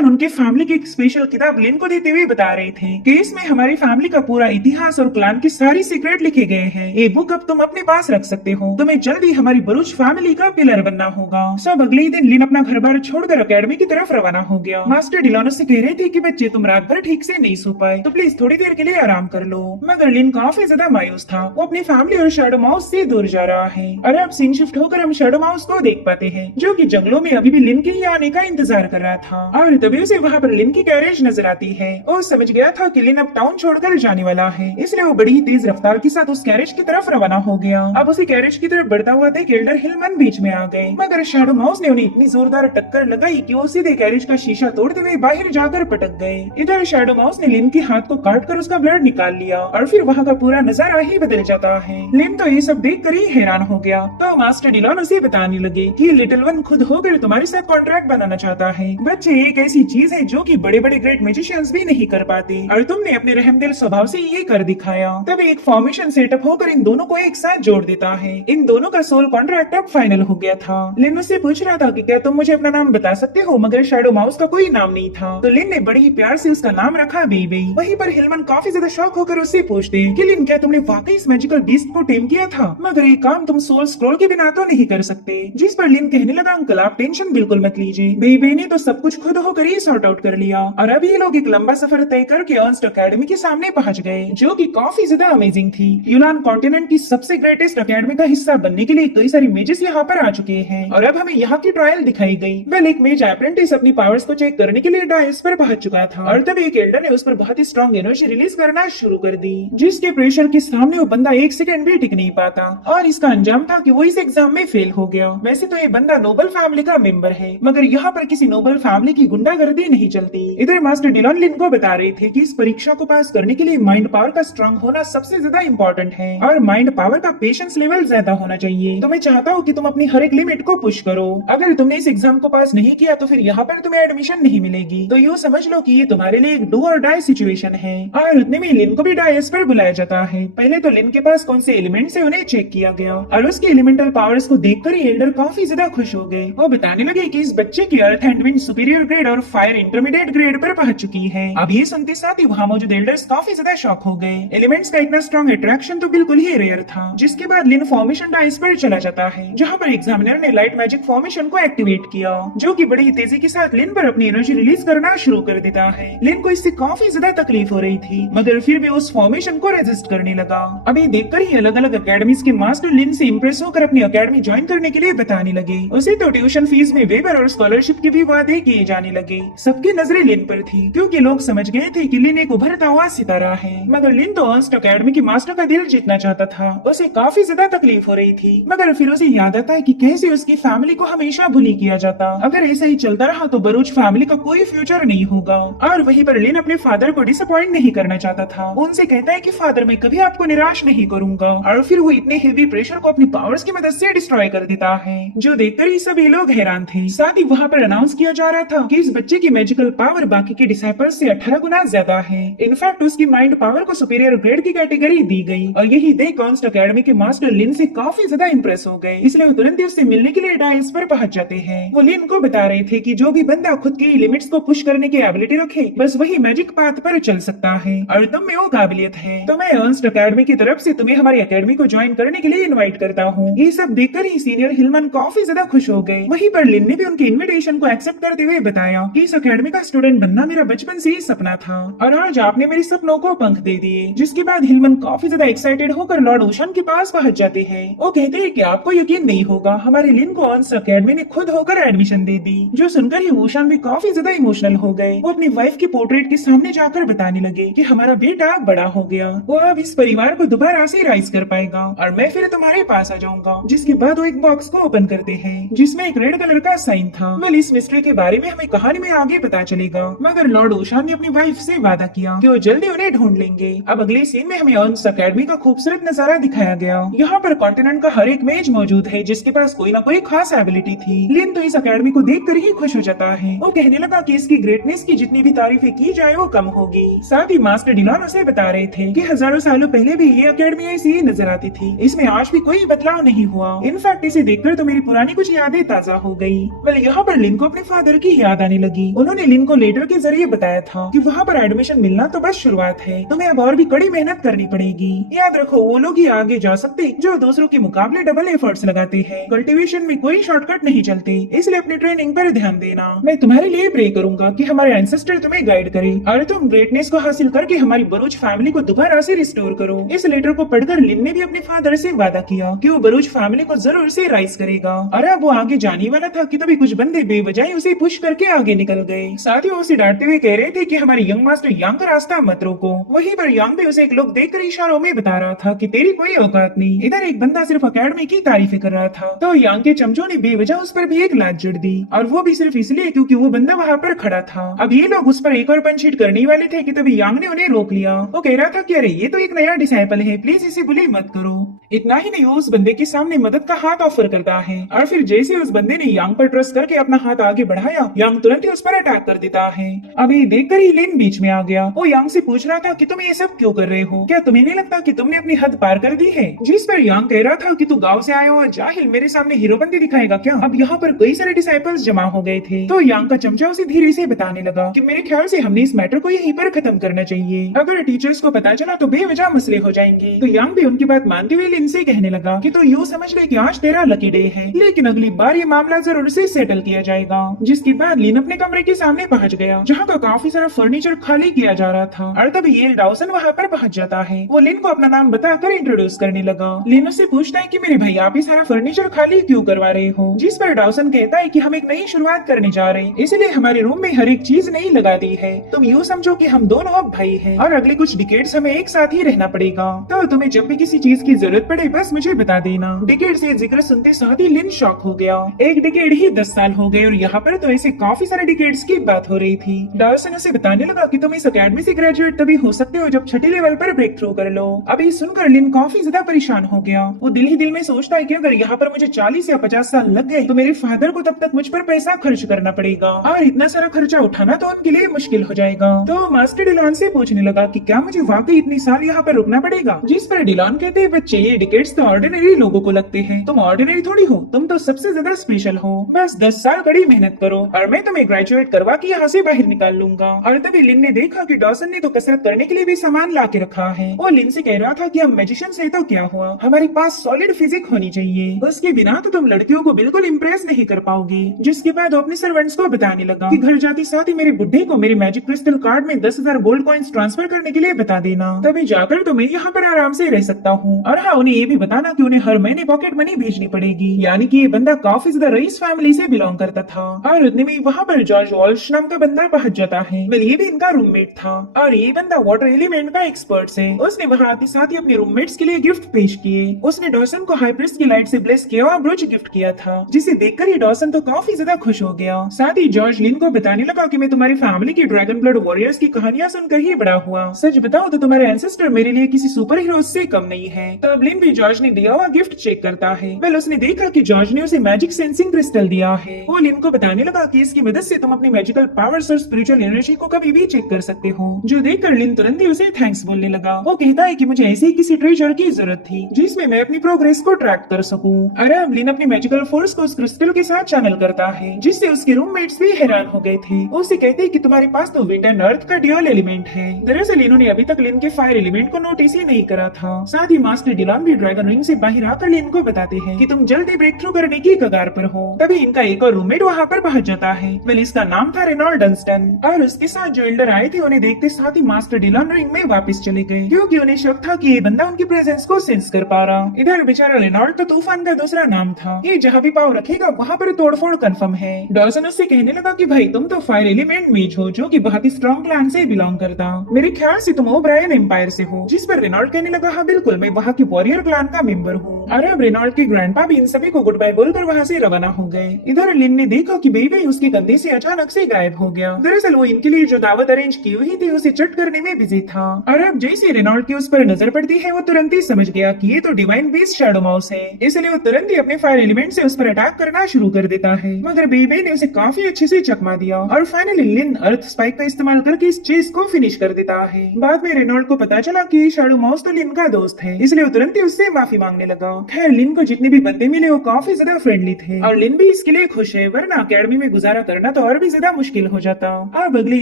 उनके फैमिली की एक स्पेशल किताब लिन को देते हुए बता रहे थे कि इसमें हमारी फैमिली का पूरा इतिहास और क्लान की सारी सीक्रेट लिखे गए हैं। ये बुक अब तुम अपने पास रख सकते हो। तुम्हें जल्दी हमारी बरूच फैमिली का पिलर बनना होगा। सब अगले ही दिन लिन अपना घर बार छोड़कर अकेडमी की तरफ रवाना हो गया। मास्टर डिलानो से कह रहे थे कि बच्चे तुम रात भर ठीक से नहीं सो पाए तो प्लीज थोड़ी देर के लिए आराम कर लो। मगर लिन काफी ज्यादा मायूस था। वो अपनी फैमिली और शैडो माउस से दूर जा रहा है। और अब सीन शिफ्ट होकर हम शैडो माउस को देख पाते हैं जो कि जंगलों में अभी भी लिन के ही आने का इंतजार कर रहा था। और तभी उसे वहाँ पर लिन की कैरेज नजर आती है। वो समझ गया था कि लिन अब टाउन छोड़कर जाने वाला है, इसलिए वो बड़ी ही तेज रफ्तार के साथ उस कैरेज की तरफ रवाना हो गया। अब उसी कैरेज की तरफ बढ़ता हुआ देख एल्डर हिलमन बीच में आ गए। मगर शैडो माउस ने उन्हें इतनी जोरदार टक्कर लगाई कि वो सीधे कैरेज का शीशा तोड़ते हुए बाहर जाकर पटक गए। इधर शैडो माउस ने लिन के हाथ को काट कर उसका ब्लड निकाल लिया और फिर वहाँ का पूरा नजारा ही बदल जाता है। लिन तो ये सब देख कर ही हैरान हो गया। तो मास्टर डिलानो से बताने लगे कि लिटिल वन खुद होकर तुम्हारे साथ कॉन्ट्रैक्ट बनाना चाहता है। बच्चे एक ऐसी चीज है जो कि बड़े बड़े ग्रेट मैजिशियंस भी नहीं कर पाते और तुमने अपने रहमदिल स्वभाव से ये कर दिखाया। तब एक फॉर्मेशन सेटअप होकर इन दोनों को एक साथ जोड़ देता है। इन दोनों का सोल कॉन्ट्रैक्ट अब फाइनल हो गया था। लिन उससे पूछ रहा था कि क्या तुम मुझे अपना नाम बता सकते हो, मगर शैडो माउस का कोई नाम नहीं था। तो लिन ने बड़े ही प्यार से उसका नाम रखा बेबी। वहीं पर हिलमन काफी ज्यादा शॉक होकर उससे पूछते कि लिन क्या तुमने वाकई इस मैजिकल बीस्ट को टेम किया था, मगर ये काम तुम सोल स्क्रॉल के बिना तो नहीं कर सकते। जिस पर लिन कहने लगा अंकल आप टेंशन बिल्कुल मत लीजिए, बेबी ने तो सब कुछ खुद होकर ही सॉर्ट आउट कर लिया। और अब ये लोग एक लंबा सफर तय करके अर्न्स्ट अकेडमी के सामने पहुंच गए जो कि काफी ज्यादा अमेजिंग थी। यूनान कॉन्टिनेंट की सबसे ग्रेटेस्ट अकेडमी का हिस्सा बनने के लिए कई सारी मेजेस यहाँ पर आ चुके हैं और अब हमें यहाँ की ट्रायल दिखाई गई। वेल एक मेज अप्रेंटिस अपनी पावर्स को चेक करने के लिए डायस पर पहुंच चुका था और तब एक एल्डर ने उस पर बहुत ही स्ट्रॉन्ग एनर्जी रिलीज करना शुरू कर दी, जिसके प्रेशर के सामने वो बंदा एक सेकंड भी टिक नहीं पाता और इसका अंजाम था कि वो इस एग्जाम में फेल हो गया। वैसे तो ये बंदा नोबल फैमिली का मेंबर है, मगर यहाँ पर किसी नोबल फैमिली की गुंडागर्दी नहीं चलती। इधर मास्टर डिलॉन लिन को बता रहे थे कि इस परीक्षा को पास करने के लिए माइंड पावर का स्ट्रांग होना सबसे ज्यादा इम्पोर्टेंट है और माइंड पावर का पेशेंस लेवल ज्यादा होना चाहिए। तो मैं चाहता हूँ कि तुम अपनी हर एक लिमिट को पुश करो। अगर तुमने इस एग्जाम को पास नहीं किया तो फिर यहाँ पर तुम्हें एडमिशन नहीं मिलेगी। तो यूँ समझ लो कि ये तुम्हारे लिए एक डू और डाई सिचुएशन है। और उतने में लिन को भी डायस पर बुलाया जाता है। पहले तो लिन के पास कौन से एलिमेंट्स है उन्हें चेक किया गया और उसके एलिमेंटल पावर्स को देखकर ही एल्डर काफी ज्यादा खुश हो गए। वो बताने लगे कि इस बच्चे की earth and wind superior grade और फायर इंटरमीडिएट ग्रेड पर पहुंच चुकी है। अब ये सुनते साथ ही वहाँ मौजूद एल्डर्स काफी ज्यादा शॉक हो गए। एलिमेंट्स का इतना स्ट्रॉन्ग अट्रैक्शन तो बिल्कुल ही रेयर था। जिसके बाद लिन फॉर्मेशन डाइस पर चला जाता है जहाँ पर एग्जामिनर ने लाइट मैजिक फॉर्मेशन को एक्टिवेट किया जो कि बड़ी ही तेजी के साथ लिन पर अपनी एनर्जी रिलीज करना शुरू कर देता है। लिन को इससे काफी ज्यादा तकलीफ हो रही थी मगर फिर भी उस फॉर्मेशन को रेजिस्ट करने लगा। अभी देखकर ही अलग अलग अकेडमीज के मास्टर लिन से इम्प्रेस होकर अपनी अकेडमी ज्वाइन करने के लिए बताने लगे। उसे तो ट्यूशन फीस में वेबर और स्कॉलरशिप के भी वादे किए जाने लगे। सबकी नजरें लिन पर थी क्योंकि लोग समझ गए थे कि लिन एक उभरता हुआ सितारा है। मगर लिन तो अर्न्स्ट अकेडमी के मास्टर का दिल जीतना चाहता था। उसे काफी ज्यादा तकलीफ हो रही थी मगर फिर उसे याद आता है कि कैसे उसकी फैमिली को हमेशा भूली किया जाता। अगर ऐसा ही चलता रहा तो बरूच फैमिली का कोई फ्यूचर नहीं होगा। और वहीं पर लिन अपने फादर को डिसअपॉइंट नहीं करना चाहता था। उनसे कहता है कि फादर मैं कभी आपको निराश नहीं करूंगा और फिर वो इतने हेवी प्रेशर को अपनी पावर्स की मदद से डिस्ट्रॉय कर देता है जो देखकर ही सभी लोग हैरान थे। साथ ही वहाँ पर अनाउंस किया जा रहा था कि इस बच्चे की मैजिकल पावर बाकी के डिसाइपल्स से 18 गुना ज्यादा है। इनफैक्ट उसकी माइंड पावर को सुपीरियर ग्रेड की कैटेगरी दी गई और यही देख अर्न्स्ट अकेडमी के मास्टर लिन से काफी ज्यादा इम्प्रेस हो गए। इसलिए वो तुरंत ही उससे मिलने के लिए डायस पर पहुंच जाते हैं। वो लिन को बता रहे थे कि जो भी बंदा खुद की लिमिट्स को पुश करने की एबिलिटी रखे बस वही मैजिक पाथ पर चल सकता है और तुम में वो काबिलियत है। तो मैं अर्न्स्ट अकेडमी की तरफ से तुम्हें हमारी अकेडमी को ज्वाइन करने के लिए इनवाइट करता हूँ। ये सब देखकर ही सीनियर हिलमन काफी ज्यादा खुश हो गए। वहीं पर लिन ने भी उनके इनविटेशन को एक्सेप्ट करते हुए बताया कि इस अकेडमी का स्टूडेंट बनना मेरा बचपन से ही सपना था और आज आपने मेरे सपनों को पंख दे दिए। जिसके बाद हिलमन काफी ज्यादा एक्साइटेड होकर लॉर्ड ओशन के पास पहुंच जाते हैं। वो कहते हैं कि आपको यकीन नहीं होगा हमारे लिन को अर्न्स्ट अकेडमी ने खुद होकर एडमिशन दे दी। जो सुनकर ही ओशन भी काफी ज्यादा इमोशनल हो गए। वो अपनी वाइफ की पोर्ट्रेट के सामने जाकर बताने लगे कि हमारा बेटा बड़ा हो गया, वो अब इस परिवार को दोबारा से राइज कर पाएगा और मैं फिर तुम्हारे पास आ जाऊंगा। जिसके बाद वो एक बॉक्स को ओपन करते हैं जिसमें एक रेड कलर का साइन था। वेल इस मिस्ट्री के बारे में हमें कहानी में आगे पता चलेगा मगर लॉर्ड ओशान ने अपनी वाइफ से वादा किया कि वो जल्दी उन्हें ढूंढ लेंगे। अब अगले सीन में हमें अर्न्स्ट अकेडमी का खूबसूरत नजारा दिखाया गया। यहाँ पर कॉन्टिनेंट का हर एक मेज मौजूद है जिसके पास कोई ना कोई खास एबिलिटी थी। लिन तो इस अकेडमी को देखकर ही खुश हो जाता है। वो कहने लगा कि इसकी ग्रेटनेस की जितनी भी तारीफें की जाए वो कम होगी। साथ ही मास्टर डिलान उसे बता रहे थे कि हजारों सालों पहले भी ये अकेडमी ऐसी ही नजर आती थी। इसमें आज भी कोई बदलाव नहीं हुआ। इनफैक्ट इसे देखकर तो मेरी पुरानी कुछ यादें ताजा हो गई। वेल यहाँ पर लिन को अपने फादर की याद आने लगी। उन्होंने लिन को लेटर के जरिए बताया था कि वहाँ पर एडमिशन मिलना तो बस शुरुआत है, तुम्हें अब और भी कड़ी मेहनत करनी पड़ेगी। याद रखो वो लोग ही आगे जा सकते जो दूसरों के मुकाबले डबल एफर्ट्स लगाते हैं। कल्टीवेशन में कोई शॉर्टकट नहीं चलते, इसलिए अपनी ट्रेनिंग पर ध्यान देना। मैं तुम्हारे लिए प्रे करूंगा कि हमारे एंसेस्टर तुम्हें गाइड करे और तुम ग्रेटनेस को हासिल करके हमारी बरूच फैमिली को दोबारा से रिस्टोर करो। इस लेटर को पढ़कर लिन ने भी अपने फादर से वादा किया कि वो बरूच फैमिली को जरूर से राइज करेगा। और अब वो आगे जाने वाला था कि तभी कुछ बंदे बेवजह उसे पुश करके आगे निकल गए। साथ ही वो उसे डांटते हुए कह रहे थे कि हमारे यंग मास्टर यांग का रास्ता मत रोको। वहीं पर यांग भी उसे एक लोग देखकर इशारों में बता रहा था कि तेरी कोई औकात नहीं। इधर एक बंदा सिर्फ अकेडमी की तारीफें कर रहा था तो यांग के चमचों ने बेवजह उस पर भी एक लात जड़ दी, और वो भी सिर्फ इसलिए क्योंकि वो बंदा वहाँ पर खड़ा था। अब ये लोग उस पर एक और पंच हिट करने वाले थे कि तभी यांग ने उन्हें रोक लिया। वो कह रहा था कि अरे ये तो एक नया डिसाइपल है, प्लीज इसे बुली मत करो। इतना ही नहीं, वो उस बंदे के सामने मदद का हाथ ऑफर करता है, और फिर जैसे उस बंदे ने यांग पर ट्रस्ट करके अपना हाथ आगे बढ़ाया, यांग तुरंत ही उस पर अटैक कर देता है। अब ये देखकर ही लिन बीच में आ गया। वो यांग से पूछ रहा था कि तुम ये सब क्यों कर रहे हो, क्या तुम्हें नहीं लगता कि तुमने अपनी हद पार कर दी है? जिस पर यांग कह रहा था कि तू गाँव से आया हो जाहिल, मेरे सामने हीरोबंदी दिखाएगा क्या? अब यहाँ पर कई सारे डिसाइपल्स जमा हो गए थे तो यांग का चमचा उसे धीरे से बताने लगा कि मेरे ख्याल से हमने इस मैटर को यहीं पर खत्म करना चाहिए। अगर टीचर्स को पता चला तो बेवजह मसले हो जाएंगे। तो यांग भी उनकी बात मानते हुए लिन से कहने लगा कि तो यूँ समझ ले कि आज तेरा लकी डे है, लेकिन अगली बार ये मामला जरूर से सेटल किया जाएगा। जिसके बाद लिन अपने कमरे के सामने पहुंच गया जहाँ का काफी सारा फर्नीचर खाली किया जा रहा था, और तभी येल डाउसन वहाँ पर पहुंच जाता है। वो लिन को अपना नाम बताकर इंट्रोड्यूस करने लगा। लिन उससे पूछता है कि मेरे भाई आप ही सारा फर्नीचर खाली क्यों करवा रहे हो? जिस पर डाउसन कहता है कि हम एक नई शुरुआत करने जा रहे हैं, इसलिए हमारे रूम में हर एक चीज नहीं लगा दी है। तुम यूँ समझो कि हम दोनों अब भाई हैं और अगले कुछ डिकेड्स हमें एक साथ ही रहना पड़ेगा। तो तुम्हें जब भी किसी चीज की जरूरत पड़े बस मुझे बता देना। डिकेड से जिक्र सुनते साथ ही लिन शॉक हो गया। एक डिकेड ही 10 साल हो गए और यहाँ पर तो ऐसे काफी सारे डिकेड्स की बात हो रही थी। डाउसन उसे बताने लगा कि तुम इस अकेडमी से ग्रेजुएट तभी हो सकते हो जब छठी लेवल पर ब्रेक थ्रू कर लो। अभी सुनकर लिन काफी ज्यादा परेशान हो गया। वो दिल ही दिल में सोचता है कि अगर यहाँ पर मुझे 40 या 50 साल लग गए तो मेरे फादर को तब तक मुझ पर पैसा खर्च करना पड़ेगा, और इतना सारा खर्चा उठाना तो उनके लिए मुश्किल हो जाएगा। तो मास्टर डिलॉन से पूछने लगा कि क्या मुझे वाकई इतनी साल यहाँ पर रुकना पड़ेगा? जिस पर डिलॉन कहते हैं बच्चे ये डिकेड्स तो ऑर्डिनरी लोगों को लगते हैं, तुम ऑर्डिनरी थोड़ी हो, तुम तो सबसे ज्यादा स्पेशल हो। बस 10 साल कड़ी मेहनत करो और मैं तुम्हें ग्रेजुएट करवा के यहाँ से बाहर निकाल लूंगा। और तभी लिन ने देखा कि डॉसन ने तो कसरत करने के लिए भी सामान ला के रखा है। वो लिन से कह रहा था कि हम मैजिशियन से तो क्या हुआ, हमारे पास सॉलिड फिजिक होनी चाहिए, उसके बिना तो तुम लड़कियों को बिल्कुल इम्प्रेस नहीं कर पाओगे। जिसके बाद वो अपने सर्वेंट्स को बताने लगा कि घर जाते साथ ही मेरे बुड्ढे को मेरे मैजिक क्रिस्टल कार्ड में 10,000 गोल्ड कॉइन्स ट्रांसफर करने के लिए बता देना, तभी जाकर तो मैं यहाँ पर आराम से रह सकता हूँ। और हाँ, उन्हें ये भी बताना कि उन्हें हर महीने पॉकेट मनी भेजनी पड़ेगी। यानी कि ये बंदा काफी ज्यादा रईस फैमिली से बिलोंग करता था। और उतने में वहाँ पर जॉर्ज वॉल्श नाम का बंदा पहुंच जाता है। वेल ये भी इनका रूममेट था और ये बंदा वाटर एलिमेंट का एक्सपर्ट है। उसने वहाँ आते साथ ही अपने रूममेट्स के लिए गिफ्ट पेश किए। उसने डॉसन को हाइप्रिस्ट की लाइट से ब्लेस किया और ब्रूच गिफ्ट किया था, जिसे देखकर ही डॉसन तो काफी ज्यादा खुश हो गया। साथ ही जॉर्ज लिन को बताने लगा कि मैं तुम्हारी फैमिली की ड्रैगन ब्लड वॉरियर्स की कहानियां सुनकर ही बड़ा हुआ। सच बताओ तो तुम्हारे एंसेस्टर मेरे लिए किसी सुपर हीरो से कम नहीं है। तब लिन भी जॉर्ज ने दिया हुआ गिफ्ट चेक करता है। वेल उसने देखा कि जॉर्ज ने उसे मैजिक सेंसिंग क्रिस्टल दिया है। वो लिन को बताने लगा कि इसकी मदद से तुम अपनी मैजिकल पावर्स और स्पिरिचुअल एनर्जी को कभी भी चेक कर सकते हो। जो देखकर लिन तुरंत ही उसे थैंक्स बोलने लगा। वो कहता है कि मुझे ऐसे ही किसी ट्रेजर की जरूरत थी जिसमें मैं अपनी प्रोग्रेस को ट्रैक कर सकूं। और अब लिन अपनी मैजिकल फोर्स को उस क्रिस्टल के साथ चैनल करता है, जिससे उसके रूममेट्स भी हैरान हो गए थे। वो उसे कहते हैं कि तुम्हारे पास तो विंड एंड अर्थ का ड्यूअल एलिमेंट है। दरअसल इन्होंने अभी तक लिन के फायर एलिमेंट को नोटिस ही नहीं करा था। साथ ही मास्टर डिलॉन भी ड्रैगन रिंग से बाहर आकर लिन को बताते हैं कि तुम जल्दी ब्रेक थ्रू करने की कगार पर हो। तभी इनका एक और रूममेट वहाँ पर पहुंच जाता है। वेल इसका नाम था रेनॉल्ड डंस्टन, और उसके साथ जो एल्डर आए थे उन्हें देखते साथ ही मास्टर डिलॉन रिंग में वापस चले गए, क्योंकि उन्हें शक था कि ये बंदा उनकी प्रेजेंस को सेंस कर पा रहा। इधर बेचारा रेनॉल्ड तो तूफान का दूसरा नाम था। ये जहाँ भी पाँव रखेगा वहाँ पर तोड़फोड़ कंफर्म है। डॉसन उससे कहने लगा कि भाई तुम तो फायर एलिमेंट मेज हो जो कि बहुत ही स्ट्रॉन्ग क्लैन से बिलोंग करता, मेरे ख्याल से तुम ओब्रायन एम्पायर से हो। जिस पर रेनॉल्ड कहने लगा हाँ बिल्कुल, मैं वहाँ के वॉरियर क्लैन का मेंबर हूँ। और अब रेनॉल्ड के ग्रैंडपा भी इन सभी को गुड बाय बोलकर वहाँ से रवाना हो गए। इधर लिन ने देखा कि बेबी उसके कंधे से अचानक से गायब हो गया। दरअसल वो इनके लिए जो दावत अरेंज की हुई थी उसे चट करने में बिजी था। और अब जैसे रेनॉल्ड की उस पर नजर पड़ती है वो तुरंत ही समझ गया कि ये तो डिवाइन बीस्ट शैडो माउस है, इसलिए वो तुरंत ही अपने फायर एलिमेंट से उस पर अटैक करना शुरू कर देता है। मगर बेबी ने उसे काफी अच्छे से चकमा दिया और फाइनली लिन अर्थ स्पाइक का इस्तेमाल करके इस चेस को फिनिश कर देता है। बाद में रेनॉल्ड को पता चला कि शैडो माउस तो लिन का दोस्त है, इसलिए वो तुरंत ही उससे माफी मांगने लगा। खैर लिन को जितने भी बंदे मिले वो काफी ज्यादा फ्रेंडली थे और लिन भी इसके लिए खुश है, वरना अकेडमी में गुजारा करना करना तो और भी ज्यादा मुश्किल हो जाता। अब अगले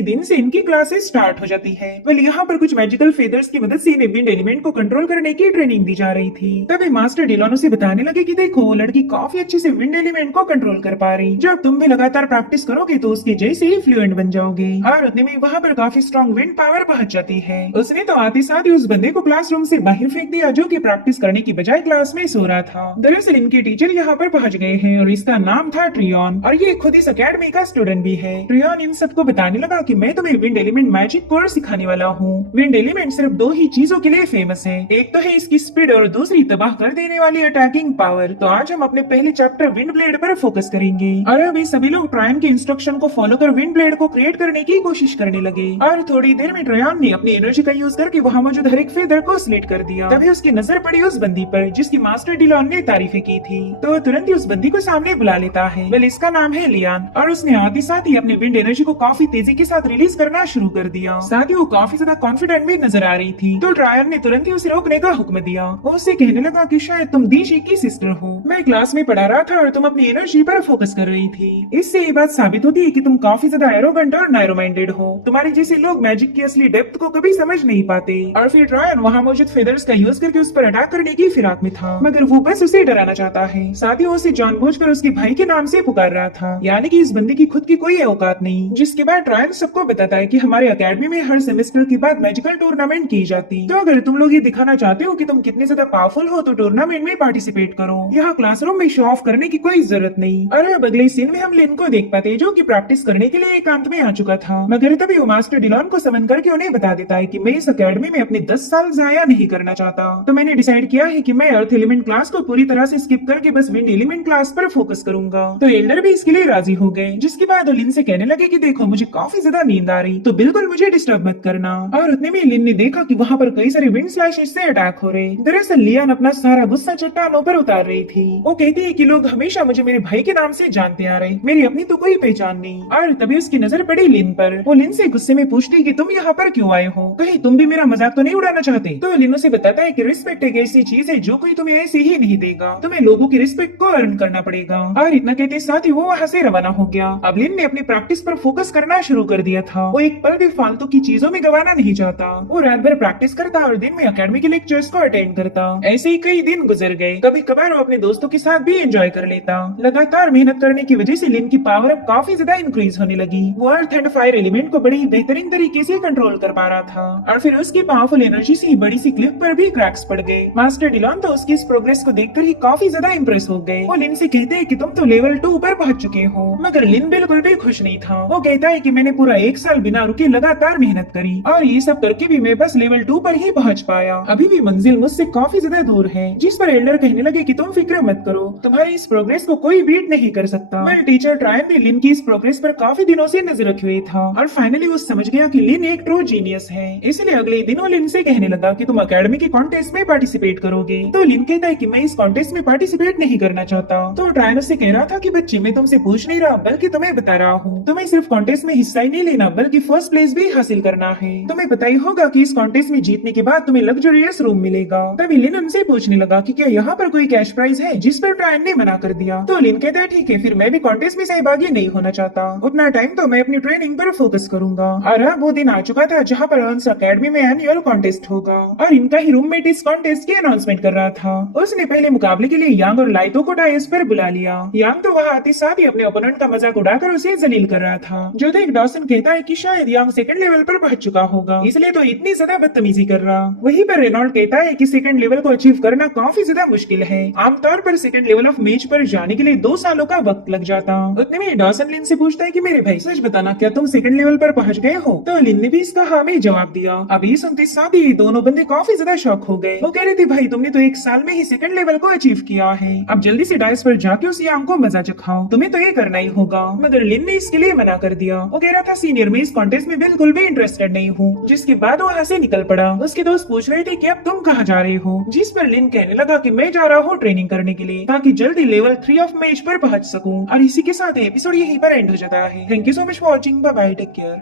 दिन से इनकी क्लासेस स्टार्ट हो जाती है। वेल यहाँ पर कुछ मैजिकल फेदर्स की मदद से इन्हें विंड एलिमेंट को कंट्रोल करने की ट्रेनिंग दी जा रही थी। तभी मास्टर डिलानो से बताने लगे कि देखो वो लड़की काफी अच्छे से विंड एलिमेंट को कंट्रोल कर पा रही, जब तुम भी लगातार प्रैक्टिस करोगे तो उसके जैसे ही फ्लुएंट बन जाओगे। और उतने में वहाँ पर काफी स्ट्रॉन्ग विंड पावर पहुंच जाती है। उसने तो आते साथ ही उस बंदे को क्लासरूम से बाहर फेंक दिया जो कि प्रैक्टिस करने की बजाय क्लास में सो रहा था। दरअसल इनके टीचर यहाँ पर पहुंच गए हैं और इसका नाम था ट्रियन और ये खुद इस अकेडमी का स्टूडेंट भी है। ट्रियन इन सबको बताने लगा कि मैं तुम्हें विंड एलिमेंट मैजिक कोर्स सिखाने वाला हूँ। विंड एलिमेंट सिर्फ दो ही चीजों के लिए फेमस है, एक तो है इसकी स्पीड और दूसरी तबाह कर देने वाली अटैकिंग पावर। तो आज हम अपने पहले चैप्टर विंड ब्लेड पर फोकस करेंगे। और अभी सभी लोग ट्रायन के इंस्ट्रक्शन को फॉलो कर विंड ब्लेड को क्रिएट करने की कोशिश करने लगे। और थोड़ी देर में ट्रायन ने अपनी एनर्जी का यूज करके वहाँ मौजूद हर एक फेदर को स्लिट कर दिया। तभी उसकी नजर पड़ी उस बंदी पर जिसकी मास्टर डिलॉन ने तारीफें की थी, तो तुरंत ही उस बंदी को सामने बुला लेता है। वेल इसका नाम है लियान और उसने आते साथ ही अपने विंड एनर्जी को काफी तेजी के साथ रिलीज करना शुरू कर दिया। साथ ही वो काफी ज्यादा कॉन्फिडेंट भी नजर आ रही थी, तो ट्रायन ने तुरंत ही उसे रोकने का हुक्म दिया। वो उससे कहने लगा कि शायद तुम दीशी की सिस्टर हो, मैं क्लास में पढ़ा रहा था और तुम अपनी एनर्जी पर फोकस कर रही थी। इससे ये बात साबित होती है कि तुम काफी ज्यादा एरोगेंट और नैरो माइंडेड हो। तुम्हारे जैसे लोग मैजिक की असली डेप्थ को कभी समझ नहीं पाते। और फिर ट्रायन वहाँ मौजूद फेदर्स का यूज करके उस पर अटैक करने की फिराक में था, मगर वो बस उसे डराना चाहता है। साथ ही वो उसे जानबूझकर उसके भाई के नाम से पुकार रहा था, यानी कि इस बंदे की खुद की कोई औकात नहीं। जिसके बाद ट्रायन सबको बताता है कि हमारे अकेडमी में हर सेमेस्टर के बाद मैजिकल टूर्नामेंट की जाती, तो अगर तुम लोग ये दिखाना चाहते हो कि तुम कितने ज्यादा पावरफुल हो तो टूर्नामेंट में पार्टिसिपेट करो। यहाँ क्लासरूम में शो ऑफ करने की कोई जरूरत नहीं। और अब अगले सीन में हम लिन को देख पाते हैं जो कि प्रैक्टिस करने के लिए एकांत में आ चुका था, मगर तभी वो मास्टर डिलॉन को समन करके उन्हें बता देता है कि मैं इस अकेडमी में अपने 10 साल जाया नहीं करना चाहता। तो मैंने डिसाइड किया है कि मैं अर्थ एलिमेंट क्लास को पूरी तरह से स्किप करके बस विंड एलिमेंट क्लास पर फोकस करूंगा। तो एल्डर भी इसके लिए राजी हो गए, जिसके बाद लिन से कहने लगे कि देखो मुझे काफी ज्यादा नींद आ रही, तो बिल्कुल मुझे डिस्टर्ब मत करना। और उतने में लिन ने देखा कि वहाँ पर कई सारे विंड स्लैशेस से अटैक हो रहे। दरअसल लियान अपना सारा गुस्सा चट्टानों पर उतार रही थी। वो कहती है कि लोग हमेशा मुझे मेरे भाई के नाम से जानते आ रहे, मेरी अपनी तो कोई पहचान नहीं। और तभी उसकी नजर पड़ी लिन पर। वो लिन से गुस्से में पूछती कि तुम यहाँ पर क्यों आए हो, कहीं तुम भी मेरा मजाक तो नहीं उड़ाना चाहते। तो लिन उसे बताता है कि रिस्पेक्ट एक ऐसी चीज है जो कोई तुम्हें ऐसे ही नहीं देगा, तुम्हें लोगों की रिस्पेक्ट को अर्न करना पड़ेगा। और इतना कहते साथ ही वो वहाँ से रवाना हो गया। अब लिन ने अपनी प्रैक्टिस पर फोकस करना शुरू कर दिया था। वो एक पल भी फालतू की चीजों में गवाना नहीं चाहता। वो रात भर प्रैक्टिस करता और दिन में अकेडमी के लेक्चर्स को अटेंड करता। ऐसे ही कई दिन गुजर गए। कभी कभार वो अपने दोस्तों के साथ भी एंजॉय कर लेता। लगातार मेहनत करने की वजह से लिन की पावर अब काफी ज्यादा इंक्रीज होने लगी। वो अर्थ एंड फायर एलिमेंट को बड़ी ही बेहतरीन तरीके से कंट्रोल कर पा रहा था। और फिर उसकी पावरफुल एनर्जी से बड़ी सी क्लिफ पर भी क्रैक्स पड़ गए। मास्टर डिलॉन तो उसकी इस प्रोग्रेस को देखकर ही काफी ज्यादा इम्प्रेस हो गए। वो लिन से कहते हैं कि तुम तो लेवल 2 पर पहुंच चुके हो, मगर लिन बिल्कुल भी खुश नहीं था। वो कहता है कि मैंने पूरा 1 साल बिना रुके लगातार मेहनत करी और ये सब करके भी मैं बस लेवल 2 पर ही पहुंच पाया। अभी भी मंजिल मुझसे काफी ज्यादा दूर है। जिस पर एल्डर कहने लगे कि तुम फिक्र मत करो, तुम्हारी इस प्रोग्रेस को कोई बीट नहीं कर सकता। मेरे टीचर ट्रायन भी लिन की इस प्रोग्रेस पर काफी दिनों से नजर रखे हुए था और फाइनली वो समझ गया कि लिन एक ट्रू जीनियस है। इसलिए अगले दिन वो लिन से कहने लगा कि तुम अकेडमी के कॉन्टेस्ट में पार्टिसिपेट करोगे। तो लिन कहता है कि मैं इस कॉन्टेस्ट में पार्टिसिपेट नहीं करना चाहता। तो ट्रायन उससे कह रहा था कि बच्चे मैं तुमसे पूछ नहीं रहा बल्कि तुम्हें बता रहा हूँ, तुम्हें सिर्फ कॉन्टेस्ट में हिस्सा ही नहीं लेना बल्कि फर्स्ट प्लेस भी हासिल करना है। तुम्हें पता ही होगा कि इस कॉन्टेस्ट में जीतने के बाद तुम्हें लग्जरियस रूम मिलेगा। तभी लिन उनसे पूछने लगा कि क्या यहाँ पर कोई कैश प्राइज है, जिस पर ट्रायन ने मना कर दिया। तो लिन कहता है ठीक है, फिर मैं भी कॉन्टेस्ट में सहभागी नहीं होना चाहता, उतना टाइम तो मैं अपनी ट्रेनिंग पर फोकस करूंगा। और अब वो दिन आ चुका था जहाँ पर अर्न्स अकेडमी में एनुअल कॉन्टेस्ट होगा और इनका ही रूममेट इस कॉन्टेस्ट की अनाउंसमेंट कर रहा था। उसने पहले मुकाबले के लिए यांग और लाइतो को डायस पर बुला लिया। यांग तो वहाँ आते साथ ही अपने ओपोनेंट का मजाक उड़ाकर उसे जलील कर रहा था। जो देख डॉसन कहता है कि शायद यांग सेकंड लेवल पर पहुंच चुका होगा, इसलिए तो इतनी ज्यादा बदतमीजी कर रहा। वहीं पर रेनॉल्ड कहता है कि सेकंड लेवल को अचीव करना काफी ज्यादा मुश्किल है, आमतौर पर सेकंड लेवल ऑफ मेज पर जाने के लिए 2 सालों का वक्त लग जाता। उतने में डॉसन लिन से पूछता है कि मेरे भाई सच बताना, क्या तुम सेकंड लेवल पर पहुंच गए हो? तो लिन ने भी इसका हाँ में जवाब दिया। अब ये सुनते साथ ही दोनों बंदे काफी ज्यादा शॉक हो गए। वो कह रहे थे भाई तुमने तो 1 साल में ही सेकंड लेवल को अचीव किया है, अब जल्दी से डायस पर जाके उस यांग को मजा चखाओ, तुम्हें तो ये करना ही होगा। मगर लिन ने इसके लिए मना कर दिया। वो कह रहा था सीनियर में इस कॉन्टेस्ट में बिल्कुल भी इंटरेस्टेड नहीं हूँ। जिसके बाद वो वहाँ से निकल पड़ा। उसके दोस्त पूछ रहे थे कि अब तुम कहाँ जा रहे हो, जिस पर लिन कहने लगा कि मैं जा रहा हूँ ट्रेनिंग करने के लिए ताकि जल्दी लेवल 3 ऑफ मेज पर पहुंच सकूं। और इसी के साथ एपिसोड यहीं पर एंड हो जाता है। Thank you so much for watching, bye bye, take care.